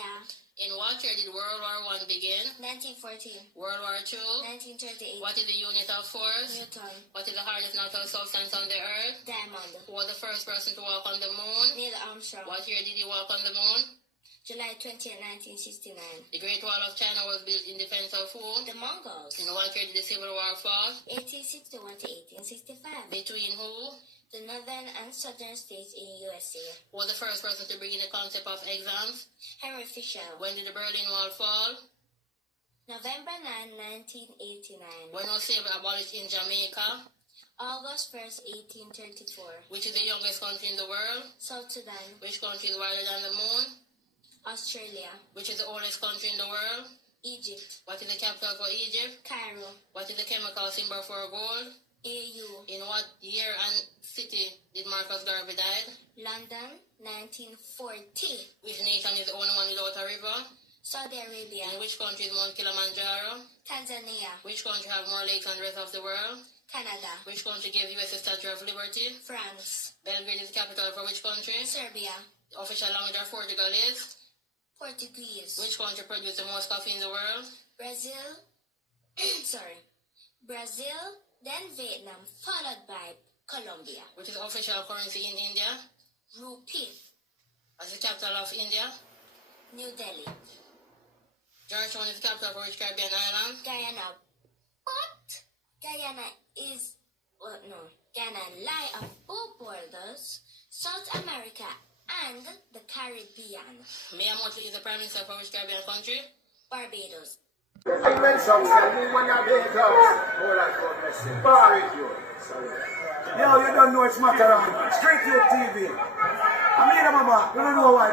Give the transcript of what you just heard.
Yeah. In what year did World War I begin? 1914. World War II? 1938. What is the unit of force? Newton. What is the hardest natural substance on the earth? Diamond. Who was the first person to walk on the moon? Neil Armstrong. What year did he walk on the moon? July 20, 1969. The Great Wall of China was built in defense of who? The Mongols. In what year did the Civil War fall? 1861 to 1865. Between who? The northern and southern states in USA. Who was the first person to bring in the concept of exams? Henry Fisher. When did the Berlin Wall fall? November 9, 1989. When was slavery abolished in Jamaica? August 1st, 1834. Which is the youngest country in the world? South Sudan. Which country is wider than the moon? Australia. Which is the oldest country in the world? Egypt. What is the capital for Egypt? Cairo. What is the chemical symbol for gold? AU. In what year and city did Marcus Garvey die? London, 1940. Which nation is the only one without a river? Saudi Arabia. In which country is Mount Kilimanjaro? Tanzania. Which country have more lakes than the rest of the world? Canada. Which country gave US the Statue of Liberty? France. Belgrade is the capital for which country? Serbia. The official language of Portugal is? Portuguese. Which country produces the most coffee in the world? Brazil. Brazil, then Vietnam, followed by Colombia. Which is official currency in India? Rupee. As the capital of India? New Delhi. Georgetown is the capital for which Caribbean island? Guyana. But Guyana is, Guyana lie on both borders, South America and the Caribbean. Mia Mottley is the prime minister for which Caribbean country? Barbados. Yo, you don't know it's Macaron. Straight to your TV. I mean, mama, you don't know why.